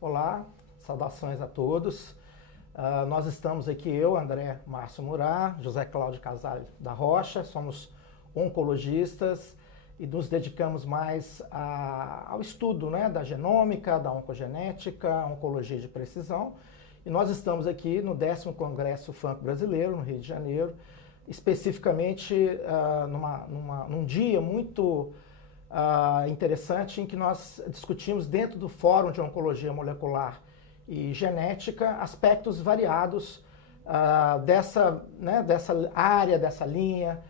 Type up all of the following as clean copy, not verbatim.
Olá, saudações a todos. Nós estamos aqui, eu, André Márcio Murat, José Cláudio Casale da Rocha, somos oncologistas e nos dedicamos mais ao estudo, né, da genômica, da oncogenética, oncologia de precisão. E nós estamos aqui no 10º Congresso FANCO Brasileiro, no Rio de Janeiro, especificamente num dia muito interessante em que nós discutimos dentro do Fórum de Oncologia Molecular e Genética aspectos variados dessa área, dessa linha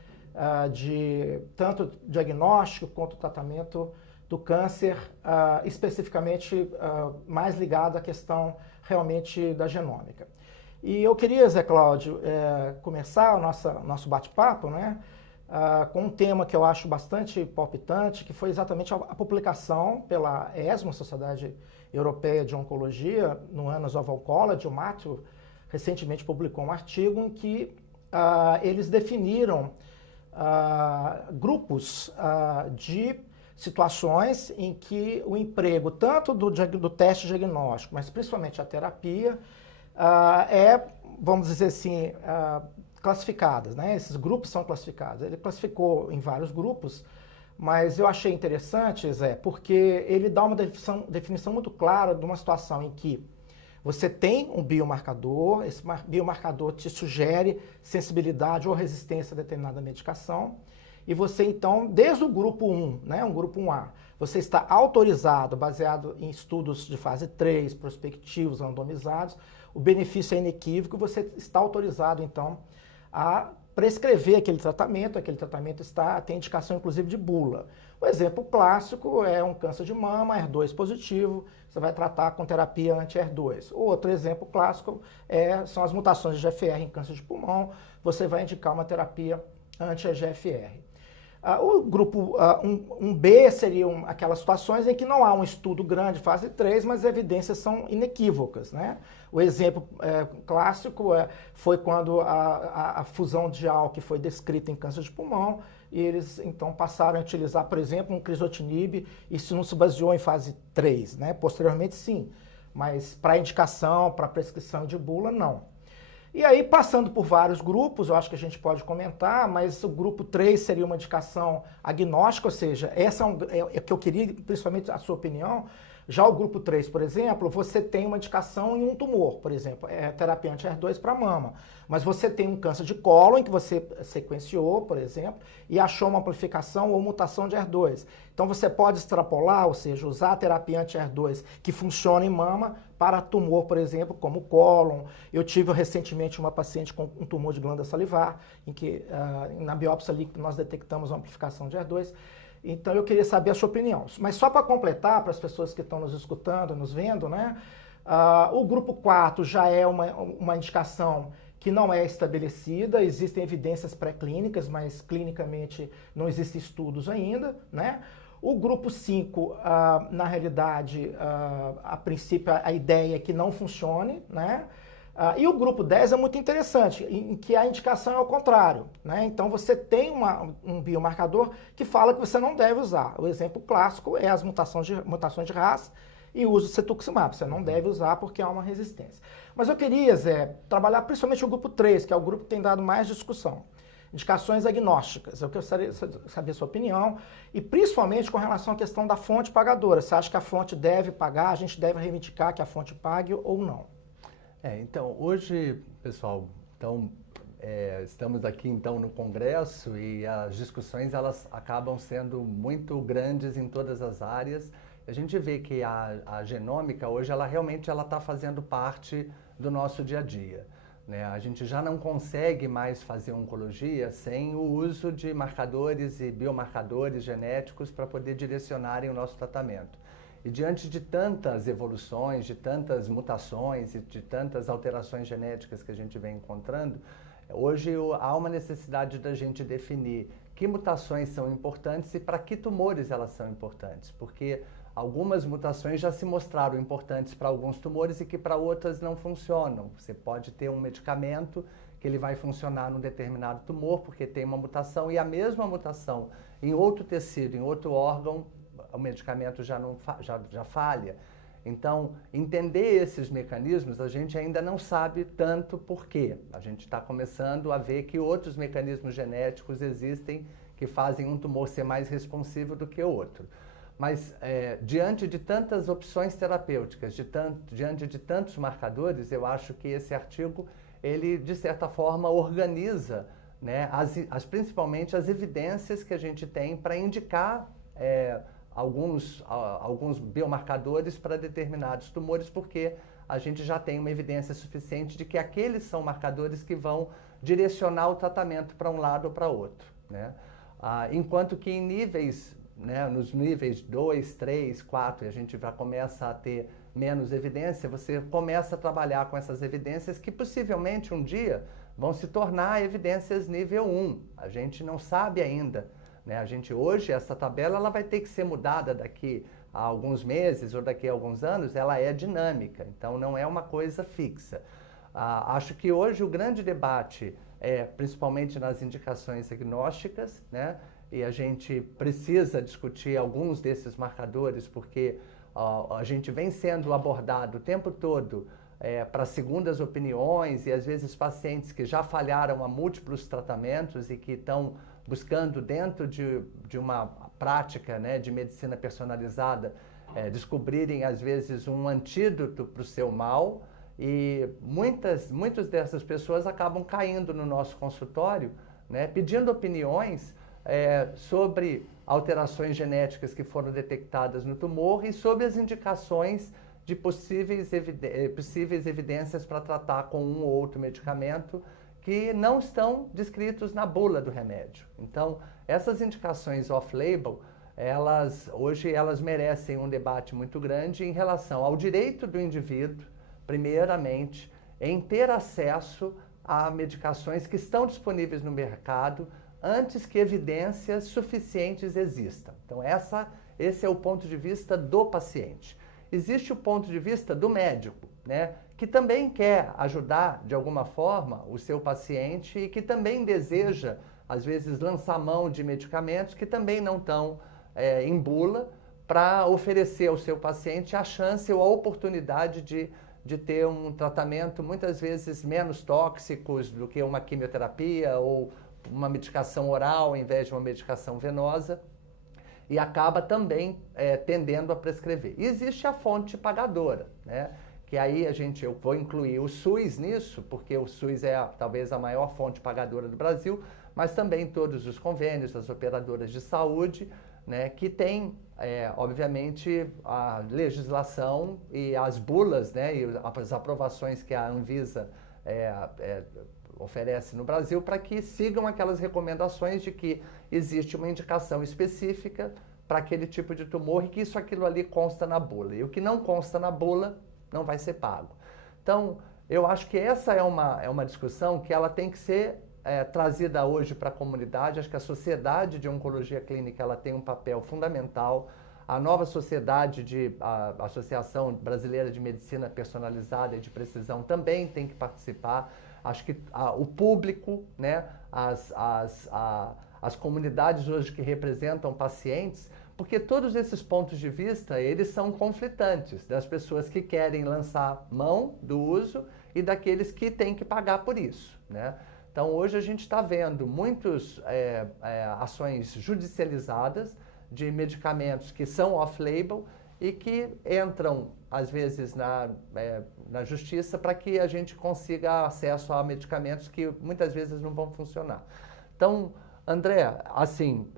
de tanto diagnóstico quanto tratamento do câncer, especificamente mais ligado à questão realmente da genômica. E eu queria, Zé Cláudio, começar o nosso bate-papo, né, com um tema que eu acho bastante palpitante, que foi exatamente a publicação pela ESMO, Sociedade Europeia de Oncologia, no Annals of Oncology. O Matthew recentemente publicou um artigo em que eles definiram grupos de situações em que o emprego, tanto do teste diagnóstico, mas principalmente a terapia, vamos dizer assim, classificadas, né? Esses grupos são classificados. Ele classificou em vários grupos, mas eu achei interessante, Zé, porque ele dá uma definição muito clara de uma situação em que você tem um biomarcador, esse biomarcador te sugere sensibilidade ou resistência a determinada medicação, e você então, desde o grupo 1, né, um grupo 1A, você está autorizado, baseado em estudos de fase 3, prospectivos, randomizados, o benefício é inequívoco, você está autorizado então a prescrever aquele tratamento tem indicação inclusive de bula. O exemplo clássico é um câncer de mama, HER2 positivo, você vai tratar com terapia anti-HER2. Outro exemplo clássico são as mutações de GFR em câncer de pulmão, você vai indicar uma terapia anti-EGFR. O grupo 1B seriam aquelas situações em que não há um estudo grande, fase 3, mas as evidências são inequívocas, né? O exemplo clássico foi quando a fusão de ALK foi descrita em câncer de pulmão, e eles então passaram a utilizar, por exemplo, um crizotinib, isso não se baseou em fase 3, né? Posteriormente sim, mas para indicação, para prescrição de bula, não. E aí, passando por vários grupos, eu acho que a gente pode comentar, mas o grupo 3 seria uma indicação agnóstica, ou seja, essa é o que eu queria, principalmente a sua opinião. Já o grupo 3, por exemplo, você tem uma indicação em um tumor, por exemplo, terapia anti-HER2 para mama. Mas você tem um câncer de cólon em que você sequenciou, por exemplo, e achou uma amplificação ou mutação de HER2. Então você pode extrapolar, ou seja, usar a terapia anti-HER2 que funciona em mama para tumor, por exemplo, como cólon. Eu tive recentemente uma paciente com um tumor de glândula salivar, em que na biópsia ali nós detectamos uma amplificação de HER2. Então eu queria saber a sua opinião. Mas só para completar, para as pessoas que estão nos escutando, nos vendo, né? O grupo 4 já é uma indicação que não é estabelecida, existem evidências pré-clínicas, mas clinicamente não existem estudos ainda, né? O grupo 5, na realidade, a princípio a ideia é que não funcione, né? E o grupo 10 é muito interessante, em que a indicação é ao contrário, né? Então você tem um biomarcador que fala que você não deve usar. O exemplo clássico é as mutações de RAS e o uso de cetuximab. Você não deve usar porque há uma resistência. Mas eu queria, Zé, trabalhar principalmente o grupo 3, que é o grupo que tem dado mais discussão. Indicações agnósticas. Eu queria saber a sua opinião, e principalmente com relação à questão da fonte pagadora. Você acha que a fonte deve pagar, a gente deve reivindicar que a fonte pague ou não? Então, hoje, pessoal, estamos aqui então no Congresso e as discussões elas acabam sendo muito grandes em todas as áreas. A gente vê que a genômica hoje ela realmente está fazendo parte do nosso dia a dia, né? A gente já não consegue mais fazer oncologia sem o uso de marcadores e biomarcadores genéticos para poder direcionarem o nosso tratamento. E diante de tantas evoluções, de tantas mutações e de tantas alterações genéticas que a gente vem encontrando, hoje há uma necessidade da gente definir que mutações são importantes e para que tumores elas são importantes, porque algumas mutações já se mostraram importantes para alguns tumores e que para outras não funcionam. Você pode ter um medicamento que ele vai funcionar num determinado tumor porque tem uma mutação e a mesma mutação em outro tecido, em outro órgão, o medicamento já falha. Então, entender esses mecanismos, a gente ainda não sabe tanto por quê. A gente está começando a ver que outros mecanismos genéticos existem que fazem um tumor ser mais responsivo do que o outro. Mas, diante de tantas opções terapêuticas, diante de tantos marcadores, eu acho que esse artigo, ele, de certa forma, organiza, né, principalmente as evidências que a gente tem para indicar alguns biomarcadores para determinados tumores, porque a gente já tem uma evidência suficiente de que aqueles são marcadores que vão direcionar o tratamento para um lado ou para outro, né? Enquanto que em níveis, né, nos níveis 2, 3, 4, a gente já começa a ter menos evidência, você começa a trabalhar com essas evidências que possivelmente um dia vão se tornar evidências nível 1. A gente não sabe ainda, né? A gente hoje, essa tabela, ela vai ter que ser mudada daqui a alguns meses ou daqui a alguns anos, ela é dinâmica, então não é uma coisa fixa. Acho que hoje o grande debate é principalmente nas indicações agnósticas, né? E a gente precisa discutir alguns desses marcadores, porque a gente vem sendo abordado o tempo todo para segundas opiniões e às vezes pacientes que já falharam a múltiplos tratamentos e que estão buscando dentro de uma prática, né, de medicina personalizada, descobrirem às vezes um antídoto para o seu mal, e muitas dessas pessoas acabam caindo no nosso consultório, né, pedindo opiniões sobre alterações genéticas que foram detectadas no tumor e sobre as indicações de possíveis evidências para tratar com um ou outro medicamento que não estão descritos na bula do remédio. Então, essas indicações off-label, hoje elas merecem um debate muito grande em relação ao direito do indivíduo, primeiramente, em ter acesso a medicações que estão disponíveis no mercado antes que evidências suficientes existam. Então, esse é o ponto de vista do paciente. Existe o ponto de vista do médico, né, que também quer ajudar, de alguma forma, o seu paciente e que também deseja, às vezes, lançar mão de medicamentos que também não estão em bula para oferecer ao seu paciente a chance ou a oportunidade de ter um tratamento muitas vezes menos tóxicos do que uma quimioterapia ou uma medicação oral ao invés de uma medicação venosa, e acaba também tendendo a prescrever. E existe a fonte pagadora, né? Que aí eu vou incluir o SUS nisso, porque o SUS é talvez a maior fonte pagadora do Brasil, mas também todos os convênios, as operadoras de saúde, né, que tem, obviamente, a legislação e as bulas, né, e as aprovações que a Anvisa oferece no Brasil para que sigam aquelas recomendações de que existe uma indicação específica para aquele tipo de tumor e que aquilo ali consta na bula. E o que não consta na bula não vai ser pago. Então, eu acho que essa é uma discussão que ela tem que ser trazida hoje para a comunidade. Acho que a Sociedade de Oncologia Clínica ela tem um papel fundamental. A nova sociedade a Associação Brasileira de Medicina Personalizada e de Precisão também tem que participar. Acho que o público, né, as comunidades hoje que representam pacientes, porque todos esses pontos de vista, eles são conflitantes, das pessoas que querem lançar mão do uso e daqueles que têm que pagar por isso, né? Então, hoje a gente está vendo muitas ações judicializadas de medicamentos que são off-label e que entram, às vezes, na justiça para que a gente consiga acesso a medicamentos que muitas vezes não vão funcionar. Então, André, assim,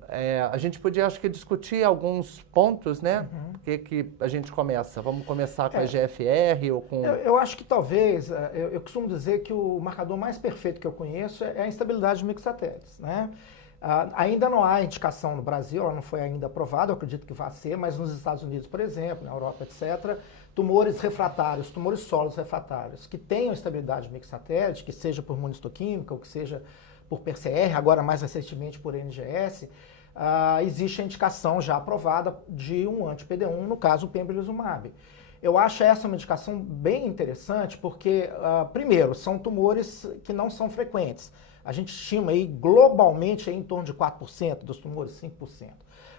a gente podia, acho que, discutir alguns pontos, né? Uhum. Por que a gente começa? Vamos começar com a EGFR ou com... Eu acho que talvez, eu costumo dizer que o marcador mais perfeito que eu conheço é a instabilidade de microsatélites, né? Ainda não há indicação no Brasil, ela não foi ainda aprovada, eu acredito que vai ser, mas nos Estados Unidos, por exemplo, na Europa, etc., tumores refratários, tumores sólidos refratários, que tenham estabilidade de microsatélite, que seja por imunistoquímica ou que seja por PCR, agora mais recentemente por NGS, existe a indicação já aprovada de um anti-PD1, no caso o pembrolizumab. Eu acho essa uma indicação bem interessante porque, primeiro, são tumores que não são frequentes. A gente estima aí globalmente aí em torno de 4% dos tumores, 5%.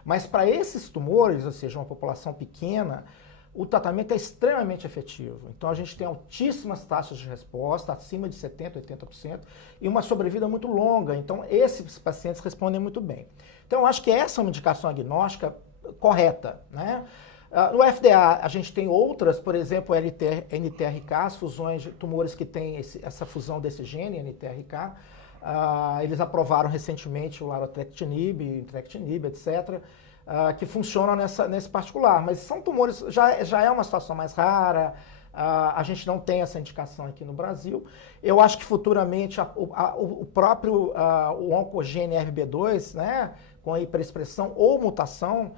Mas para esses tumores, ou seja, uma população pequena, o tratamento é extremamente efetivo. Então a gente tem altíssimas taxas de resposta, acima de 70%, 80%, e uma sobrevida muito longa. Então esses pacientes respondem muito bem. Então eu acho que essa é uma indicação agnóstica correta, né? No FDA, a gente tem outras, por exemplo, NTRK, as fusões de tumores que têm essa fusão desse gene, NTRK. Eles aprovaram recentemente o larotrectinib, entrectinib, etc., que funcionam nesse particular. Mas são tumores, já é uma situação mais rara, a gente não tem essa indicação aqui no Brasil. Eu acho que futuramente o próprio oncogene RB2, né, com a hiperexpressão ou mutação,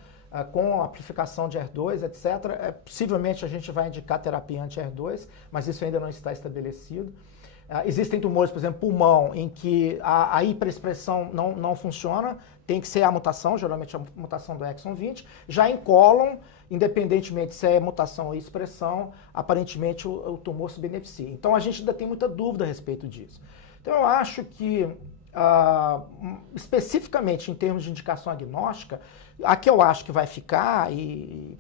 com a amplificação de HER2, etc., possivelmente a gente vai indicar terapia anti-HER2, mas isso ainda não está estabelecido. Existem tumores, por exemplo, pulmão, em que a hiperexpressão não funciona, tem que ser a mutação, geralmente a mutação do exon 20. Já em cólon, independentemente se é mutação ou expressão, aparentemente o tumor se beneficia. Então a gente ainda tem muita dúvida a respeito disso. Então eu acho que, especificamente em termos de indicação agnóstica, a que eu acho que vai ficar, e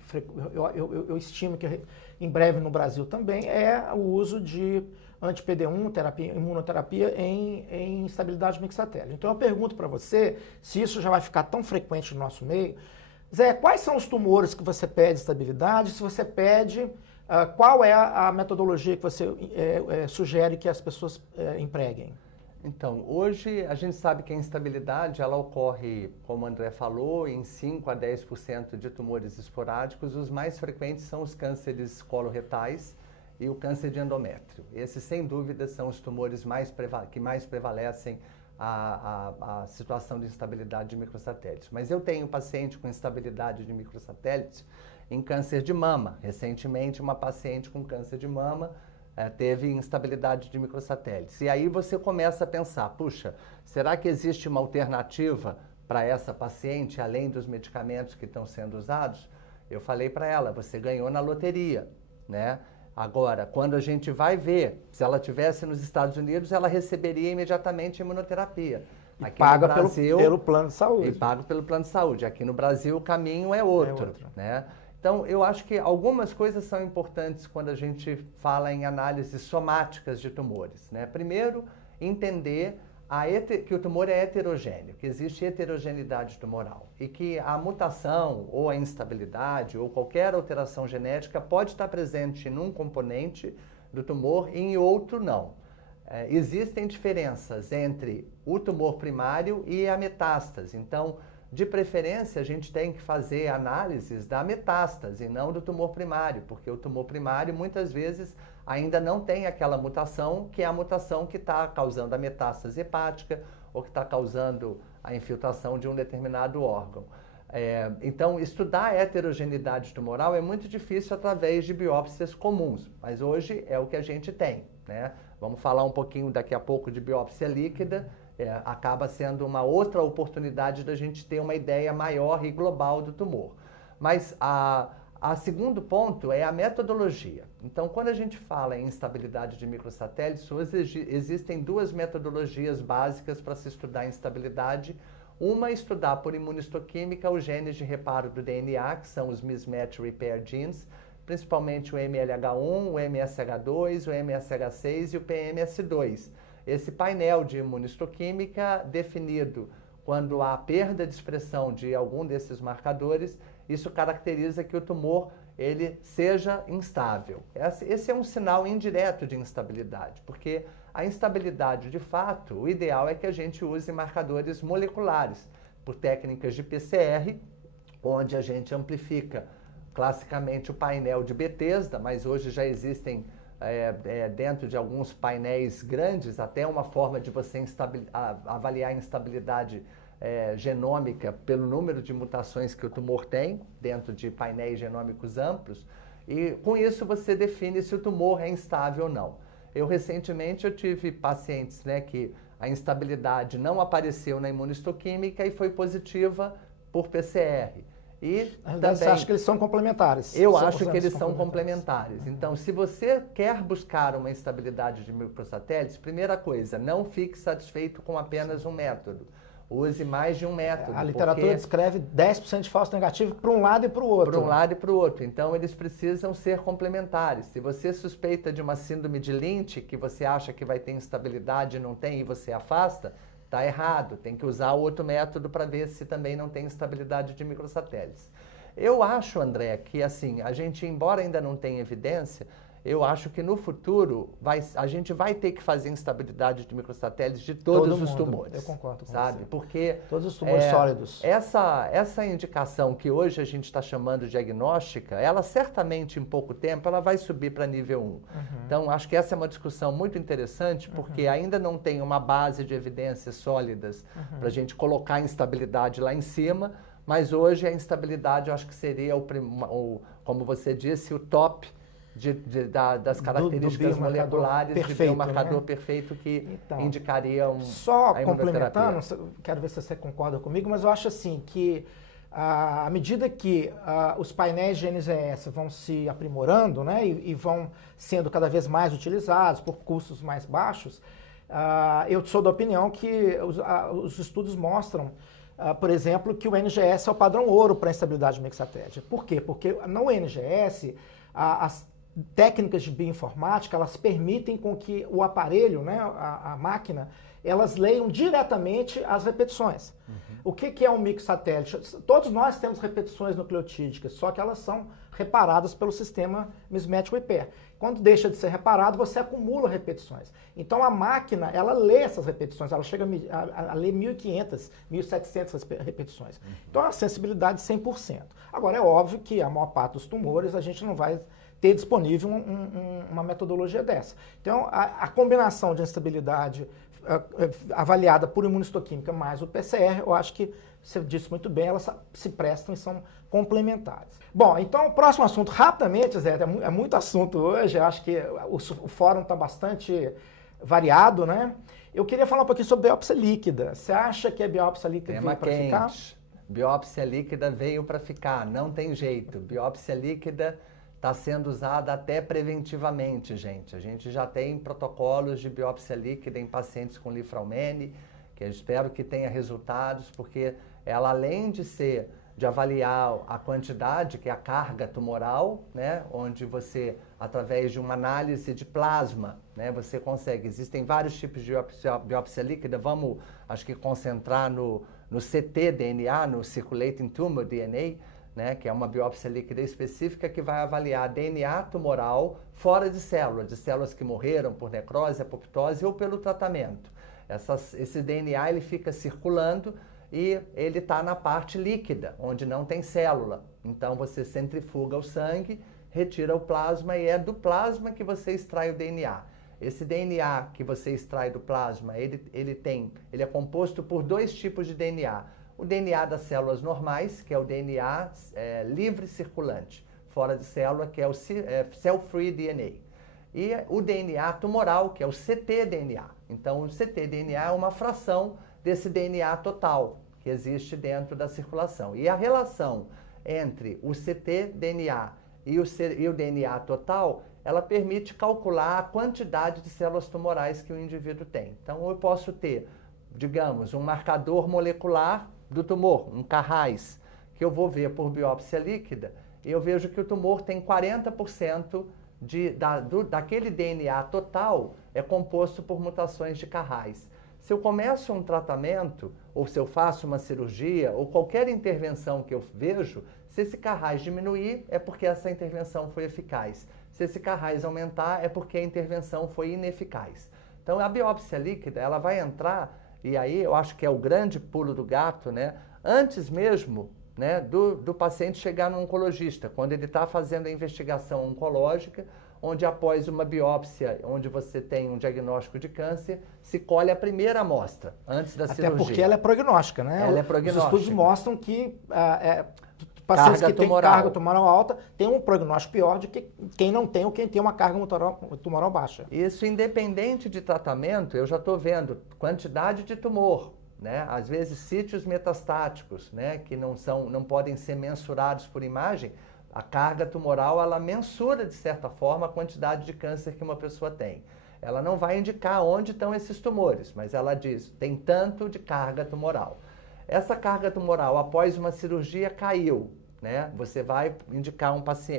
eu estimo que em breve no Brasil também, é o uso de anti-PD1, imunoterapia em instabilidade mixatélite. Então eu pergunto para você se isso já vai ficar tão frequente no nosso meio. Zé, quais são os tumores que você pede estabilidade? Se você pede, qual é a metodologia que você sugere que as pessoas empreguem? Então, hoje a gente sabe que a instabilidade ela ocorre, como o André falou, em 5 a 10% de tumores esporádicos. Os mais frequentes são os cânceres coloretais e o câncer de endométrio. Esses, sem dúvida, são os tumores que mais prevalecem a situação de instabilidade de microsatélites. Mas eu tenho paciente com instabilidade de microsatélites em câncer de mama. Recentemente, uma paciente com câncer de mama teve instabilidade de microsatélites. E aí você começa a pensar, puxa, será que existe uma alternativa para essa paciente, além dos medicamentos que estão sendo usados? Eu falei para ela, você ganhou na loteria, né? Agora, quando a gente vai ver, se ela estivesse nos Estados Unidos, ela receberia imediatamente imunoterapia. Aqui paga no Brasil, pelo plano de saúde. E paga pelo plano de saúde. Aqui no Brasil o caminho é outro, né? Então, eu acho que algumas coisas são importantes quando a gente fala em análises somáticas de tumores, né? Primeiro, entender que o tumor é heterogêneo, que existe heterogeneidade tumoral e que a mutação ou a instabilidade ou qualquer alteração genética pode estar presente num componente do tumor e em outro não. Existem diferenças entre o tumor primário e a metástase, então, de preferência, a gente tem que fazer análises da metástase e não do tumor primário, porque o tumor primário muitas vezes ainda não tem aquela mutação, que é a mutação que está causando a metástase hepática ou que está causando a infiltração de um determinado órgão. Então, estudar a heterogeneidade tumoral é muito difícil através de biópsias comuns, mas hoje é o que a gente tem, né? Vamos falar um pouquinho daqui a pouco de biópsia líquida. Acaba sendo uma outra oportunidade da gente ter uma ideia maior e global do tumor. Mas a segundo ponto é a metodologia. Então, quando a gente fala em instabilidade de microsatélites, hoje existem duas metodologias básicas para se estudar a instabilidade. Uma é estudar por imunistoquímica os genes de reparo do DNA, que são os mismatch repair genes, principalmente o MLH1, o MSH2, o MSH6 e o PMS2. Esse painel de imunistoquímica definido quando há perda de expressão de algum desses marcadores, isso caracteriza que o tumor ele seja instável. Esse é um sinal indireto de instabilidade, porque a instabilidade, de fato, o ideal é que a gente use marcadores moleculares, por técnicas de PCR, onde a gente amplifica classicamente o painel de Bethesda, mas hoje já existem dentro de alguns painéis grandes, até uma forma de você avaliar a instabilidade genômica pelo número de mutações que o tumor tem, dentro de painéis genômicos amplos, e com isso você define se o tumor é instável ou não. Recentemente eu tive pacientes, né, que a instabilidade não apareceu na imunohistoquímica e foi positiva por PCR. E também, você acha que eles são complementares? Eu acho que eles são complementares. Então, se você quer buscar uma instabilidade de microsatélites, primeira coisa, não fique satisfeito com apenas um método. Use mais de um método. A literatura descreve 10% de falso negativo para um lado e para o outro. Para um lado e para o outro. Então, eles precisam ser complementares. Se você suspeita de uma síndrome de Lynch, que você acha que vai ter instabilidade e não tem, e você afasta, está errado. Tem que usar o outro método para ver se também não tem instabilidade de microsatélites. Eu acho, André, que assim, a gente, embora ainda não tenha evidência, eu acho que no futuro a gente vai ter que fazer instabilidade de microsatélites de todos os tumores. Eu concordo com sabe? você. Porque todos os tumores sólidos. Essa indicação que hoje a gente está chamando de diagnóstica, ela certamente em pouco tempo ela vai subir para nível 1. Então, acho que essa é uma discussão muito interessante, porque ainda não tem uma base de evidências sólidas para a gente colocar a instabilidade lá em cima, mas hoje a instabilidade eu acho que seria, como você disse, o top das características moleculares perfeito, de biomarcador perfeito que indicaria Só complementando, quero ver se você concorda comigo, mas eu acho assim que à medida que os painéis de NGS vão se aprimorando, né, e vão sendo cada vez mais utilizados por custos mais baixos, eu sou da opinião que os estudos mostram, por exemplo, que o NGS é o padrão ouro para a instabilidade de microsatélite. Por quê? Porque no NGS, as técnicas de bioinformática, elas permitem com que o aparelho, né, a máquina, elas leiam diretamente as repetições. O que é um microsatélite? Todos nós temos repetições nucleotídicas, só que elas são reparadas pelo sistema mismatch repair. Quando deixa de ser reparado, você acumula repetições. Então a máquina, ela lê essas repetições, ela chega a ler 1.500, 1.700 repetições. Então é uma sensibilidade 100%. Agora é óbvio que a maior parte dos tumores a gente não vai ter disponível uma metodologia dessa. Então, a combinação de instabilidade avaliada por imunohistoquímica mais o PCR, eu acho que, você disse muito bem, elas se prestam e são complementares. Bom, então, o próximo assunto, rapidamente, Zé, é muito assunto hoje, eu acho que o fórum está bastante variado, né? Eu queria falar um pouquinho sobre biópsia líquida. Você acha que a biópsia líquida veio para ficar? Biópsia líquida veio para ficar, não tem jeito. Biópsia líquida está sendo usada até preventivamente, gente. A gente já tem protocolos de biópsia líquida em pacientes com Lifraumene, que eu espero que tenha resultados, porque ela, além de avaliar a quantidade, que é a carga tumoral, né, onde você, através de uma análise de plasma, né, você consegue. Existem vários tipos de biópsia líquida, vamos, acho que, concentrar no ctDNA, no Circulating Tumor DNA, né, que é uma biópsia líquida específica que vai avaliar DNA tumoral fora de células que morreram por necrose, apoptose ou pelo tratamento. Esse DNA ele fica circulando e ele está na parte líquida, onde não tem célula. Então você centrifuga o sangue, retira o plasma e é do plasma que você extrai o DNA. Esse DNA que você extrai do plasma, ele é composto por dois tipos de DNA. O DNA das células normais, que é o DNA livre circulante, fora de célula, que é o cell-free DNA. E o DNA tumoral, que é o ctDNA. Então, o ctDNA é uma fração desse DNA total que existe dentro da circulação. E a relação entre o ctDNA e o DNA total, ela permite calcular a quantidade de células tumorais que o indivíduo tem. Então, eu posso ter, digamos, um marcador molecular do tumor, um Carrais, que eu vou ver por biópsia líquida, e eu vejo que o tumor tem 40% daquele DNA total é composto por mutações de Carrais. Se eu começo um tratamento, ou se eu faço uma cirurgia, ou qualquer intervenção que eu vejo, se esse Carrais diminuir, é porque essa intervenção foi eficaz. Se esse Carrais aumentar, é porque a intervenção foi ineficaz. Então, a biópsia líquida, ela vai entrar. E aí eu acho que é o grande pulo do gato, né? Antes mesmo, né, do paciente chegar no oncologista, quando ele está fazendo a investigação oncológica, onde após uma biópsia, onde você tem um diagnóstico de câncer, se colhe a primeira amostra, antes da cirurgia. Até porque ela é prognóstica, né? Ela é prognóstica. Os estudos mostram que pacientes carga que têm tumoral. carga tumoral alta têm um prognóstico pior de que quem não tem ou quem tem uma carga tumoral baixa. Isso independente de tratamento, eu já estou vendo quantidade de tumor, né? Às vezes sítios metastáticos, né? Que não podem ser mensurados por imagem. A carga tumoral, ela mensura de certa forma a quantidade de câncer que uma pessoa tem. Ela não vai indicar onde estão esses tumores, mas ela diz, tem tanto de carga tumoral. Essa carga tumoral, após uma cirurgia, caiu, né? Você vai indicar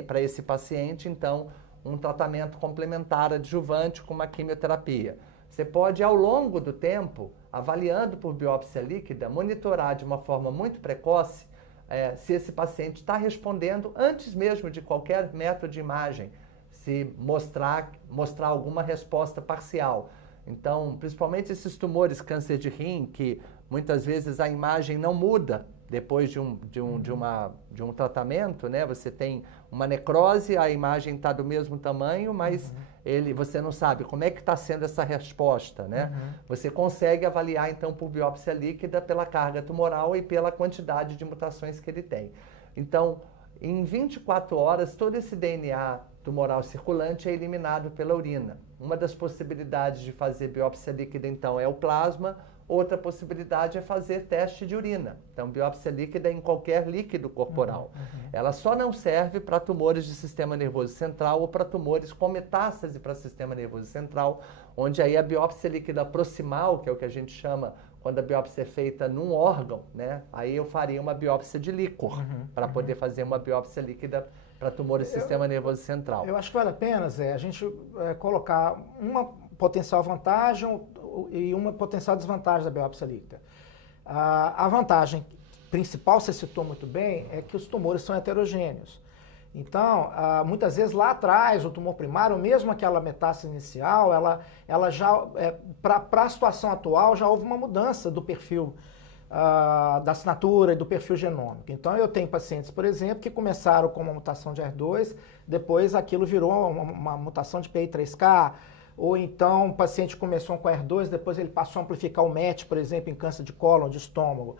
para esse paciente, então, um tratamento complementar adjuvante com uma quimioterapia. Você pode, ao longo do tempo, avaliando por biópsia líquida, monitorar de uma forma muito precoce se esse paciente está respondendo antes mesmo de qualquer método de imagem, se mostrar alguma resposta parcial. Então, principalmente esses tumores, câncer de rim, que muitas vezes a imagem não muda depois de um tratamento, né? Você tem uma necrose, a imagem está do mesmo tamanho, mas você não sabe como é que está sendo essa resposta, né? Você consegue avaliar, então, por biópsia líquida, pela carga tumoral e pela quantidade de mutações que ele tem. Então, em 24 horas, todo esse DNA tumoral circulante é eliminado pela urina. Uma das possibilidades de fazer biópsia líquida, então, é o plasma. Outra possibilidade é fazer teste de urina. Então, biópsia líquida em qualquer líquido corporal. Ela só não serve para tumores de sistema nervoso central ou para tumores com metástase para sistema nervoso central, onde aí a biópsia líquida proximal, que é o que a gente chama quando a biópsia é feita num órgão, né? Aí eu faria uma biópsia de líquor para poder fazer uma biópsia líquida para tumores do sistema nervoso central. Eu acho que vale a pena, Zé, a gente colocar uma potencial vantagem e uma potencial desvantagem da biópsia líquida. A vantagem principal, você citou muito bem, é que os tumores são heterogêneos. Então, muitas vezes lá atrás, o tumor primário, mesmo aquela metástase inicial, ela já, para a situação atual, já houve uma mudança do perfil da assinatura e do perfil genômico. Então, eu tenho pacientes, por exemplo, que começaram com uma mutação de HER2, depois aquilo virou uma mutação de PI3K, ou então o paciente começou com HER2, depois ele passou a amplificar o MET, por exemplo, em câncer de cólon, de estômago.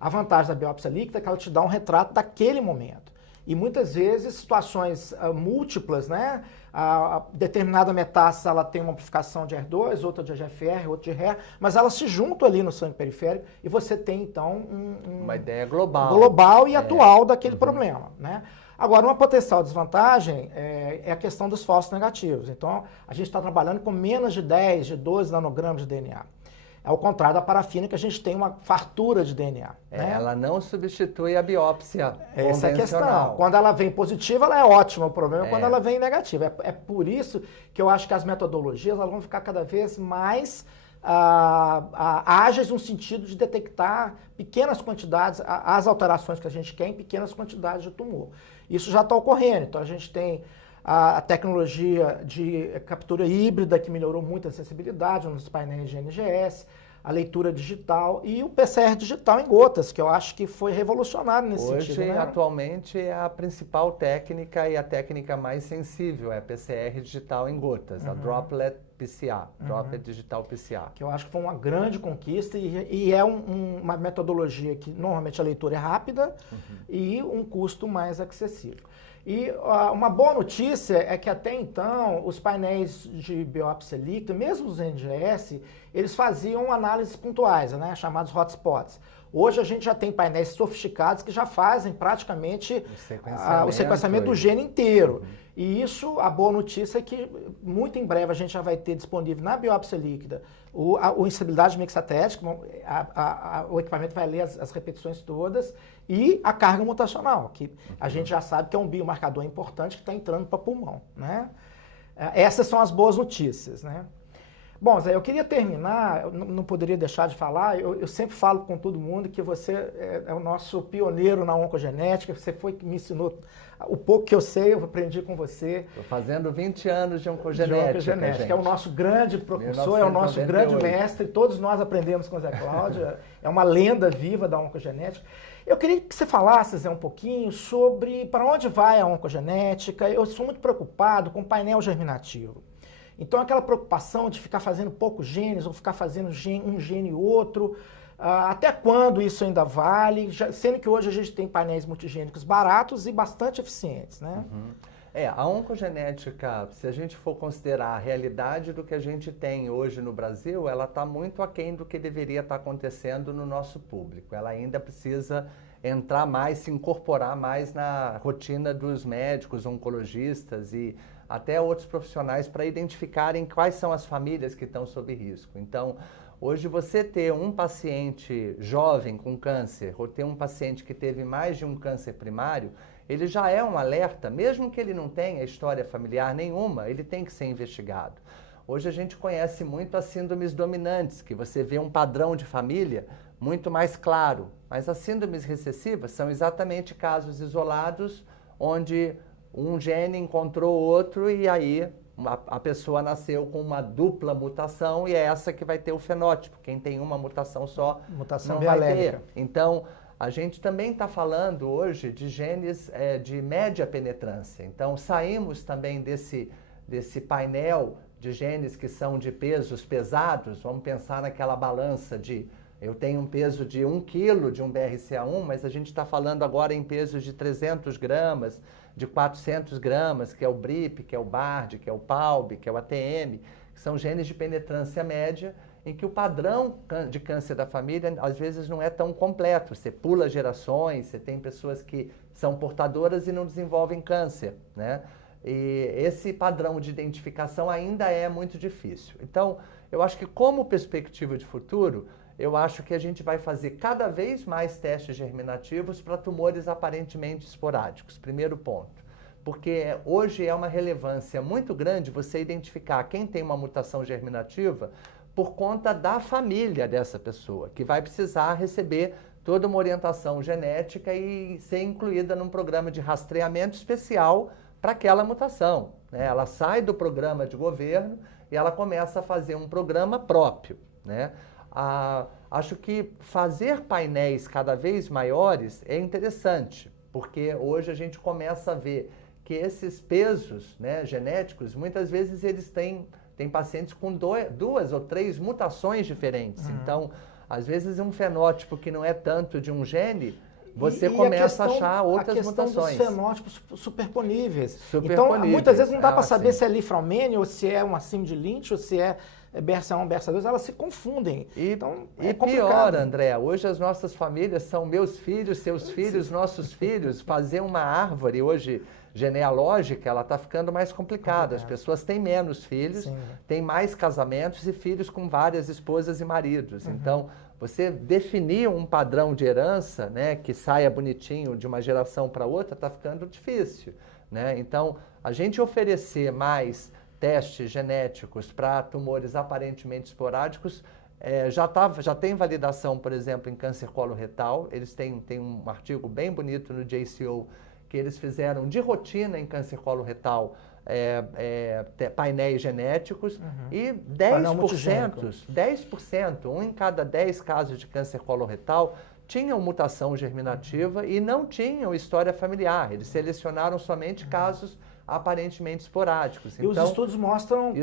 A vantagem da biópsia líquida é que ela te dá um retrato daquele momento. E muitas vezes situações múltiplas, né? A determinada metástase ela tem uma amplificação de HER2, outra de EGFR, outra de HER, mas elas se juntam ali no sangue periférico e você tem então uma ideia global e atual daquele problema, né? Agora, uma potencial desvantagem é a questão dos falsos negativos. Então, a gente está trabalhando com menos de 10, de 12 nanogramas de DNA. Ao contrário da parafina, que a gente tem uma fartura de DNA. Né? Ela não substitui a biópsia Essa é a questão. Quando ela vem positiva, ela é ótima. O problema é quando ela vem negativa. É por isso que eu acho que as metodologias elas vão ficar cada vez mais ágeis no sentido de detectar pequenas quantidades, as alterações que a gente quer em pequenas quantidades de tumor. Isso já está ocorrendo. Então, a gente tem a tecnologia de captura híbrida, que melhorou muito a sensibilidade nos painéis de NGS, a leitura digital e o PCR digital em gotas, que eu acho que foi revolucionário nesse sentido. Hoje, atualmente, é a principal técnica e a técnica mais sensível, é a PCR digital em gotas, a Droplet PCR, Droplet Digital PCR. Que eu acho que foi uma grande conquista e é uma metodologia que normalmente a leitura é rápida e um custo mais acessível. E uma boa notícia é que até então os painéis de biópsia líquida, mesmo os NGS, eles faziam análises pontuais, né, chamados hotspots. Hoje a gente já tem painéis sofisticados que já fazem praticamente o sequenciamento do gene inteiro. E isso, a boa notícia é que muito em breve a gente já vai ter disponível na biópsia líquida o instabilidade mixatética, o equipamento vai ler as repetições todas, e a carga mutacional, que a gente já sabe que é um biomarcador importante que está entrando para o pulmão. Né? Essas são as boas notícias. Né? Bom, Zé, eu queria terminar, eu não poderia deixar de falar, eu sempre falo com todo mundo que você é o nosso pioneiro na oncogenética, você foi que me ensinou o pouco que eu sei, eu aprendi com você. Estou fazendo 20 anos de oncogenética, gente. É o nosso grande professor, é o nosso grande mestre, todos nós aprendemos com o Zé Cláudio, é uma lenda viva da oncogenética. Eu queria que você falasse, Zé, um pouquinho sobre para onde vai a oncogenética. Eu sou muito preocupado com o painel germinativo. Então, aquela preocupação de ficar fazendo poucos genes ou ficar fazendo um gene e outro, Até quando isso ainda vale? Sendo que hoje a gente tem painéis multigênicos baratos e bastante eficientes, né? A oncogenética, se a gente for considerar a realidade do que a gente tem hoje no Brasil, ela está muito aquém do que deveria estar acontecendo no nosso público. Ela ainda precisa entrar mais, se incorporar mais na rotina dos médicos, oncologistas e até outros profissionais para identificarem quais são as famílias que estão sob risco. Então, hoje você ter um paciente jovem com câncer ou ter um paciente que teve mais de um câncer primário, ele já é um alerta, mesmo que ele não tenha história familiar nenhuma, ele tem que ser investigado. Hoje a gente conhece muito as síndromes dominantes, que você vê um padrão de família muito mais claro, mas as síndromes recessivas são exatamente casos isolados onde um gene encontrou outro e aí a pessoa nasceu com uma dupla mutação e é essa que vai ter o fenótipo. Quem tem uma mutação só mutação não vai bialélica. ter. Então, a gente também está falando hoje de genes de média penetrância. Então, saímos também desse painel de genes que são de pesos pesados. Vamos pensar naquela balança de eu tenho um peso de 1 quilo de um BRCA1, mas a gente está falando agora em pesos de 300 gramas, de 400 gramas, que é o BRIP, que é o BARD, que é o PALB, que é o ATM, que são genes de penetrância média, em que o padrão de câncer da família, às vezes, não é tão completo. Você pula gerações, você tem pessoas que são portadoras e não desenvolvem câncer, né? E esse padrão de identificação ainda é muito difícil. Então, eu acho que como perspectiva de futuro, eu acho que a gente vai fazer cada vez mais testes germinativos para tumores aparentemente esporádicos. Primeiro ponto. Porque hoje é uma relevância muito grande você identificar quem tem uma mutação germinativa por conta da família dessa pessoa, que vai precisar receber toda uma orientação genética e ser incluída num programa de rastreamento especial para aquela mutação, né? Ela sai do programa de governo e ela começa a fazer um programa próprio, né? Acho que fazer painéis cada vez maiores é interessante, porque hoje a gente começa a ver que esses pesos, né, genéticos, muitas vezes eles têm pacientes com 2 ou 3 mutações diferentes. Então, às vezes um fenótipo que não é tanto de um gene, você começa a achar outras mutações. Dos fenótipos superponíveis. Então, muitas vezes não dá para saber se é Lifraumene, ou se é uma síndrome de Lynch, ou se é BRCA1, BRCA2, elas se confundem. Então, é complicado. Pior, André, hoje as nossas famílias são meus filhos, seus filhos, nossos filhos. Fazer uma árvore hoje genealógica, ela está ficando mais complicada. As pessoas têm menos filhos, têm mais casamentos e filhos com várias esposas e maridos. Então, você definir um padrão de herança, né, que saia bonitinho de uma geração para outra, está ficando difícil, né? Então, a gente oferecer mais testes genéticos para tumores aparentemente esporádicos já tem validação, por exemplo, em câncer coloretal. Eles têm um artigo bem bonito no JCO que eles fizeram de rotina em câncer coloretal painéis genéticos e 10%, um em cada 10 casos de câncer coloretal tinham mutação germinativa e não tinham história familiar. Eles selecionaram somente casos aparentemente esporádicos. E então, os estudos mostram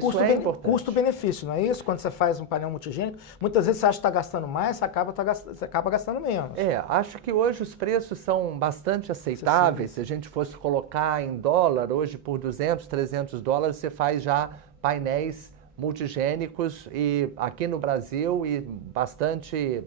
custo-benefício, não é isso? Quando você faz um painel multigênico, muitas vezes você acha que está gastando mais, você acaba gastando menos. Acho que hoje os preços são bastante aceitáveis. Se a gente fosse colocar em dólar, hoje por 200, 300 dólares, você faz já painéis multigênicos e aqui no Brasil e bastante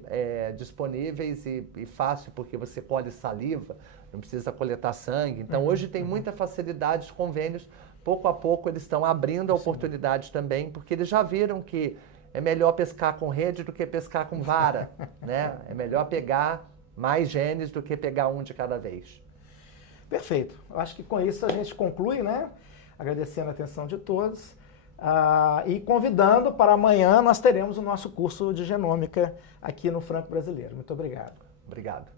disponíveis e fácil, porque você colhe saliva, não precisa coletar sangue. Então, hoje tem muita facilidade, os convênios, pouco a pouco, eles estão abrindo a oportunidade também, porque eles já viram que é melhor pescar com rede do que pescar com vara, né? É melhor pegar mais genes do que pegar um de cada vez. Perfeito. Eu acho que com isso a gente conclui, né? Agradecendo a atenção de todos. E convidando para amanhã nós teremos o nosso curso de genômica aqui no Franco Brasileiro. Muito obrigado. Obrigado.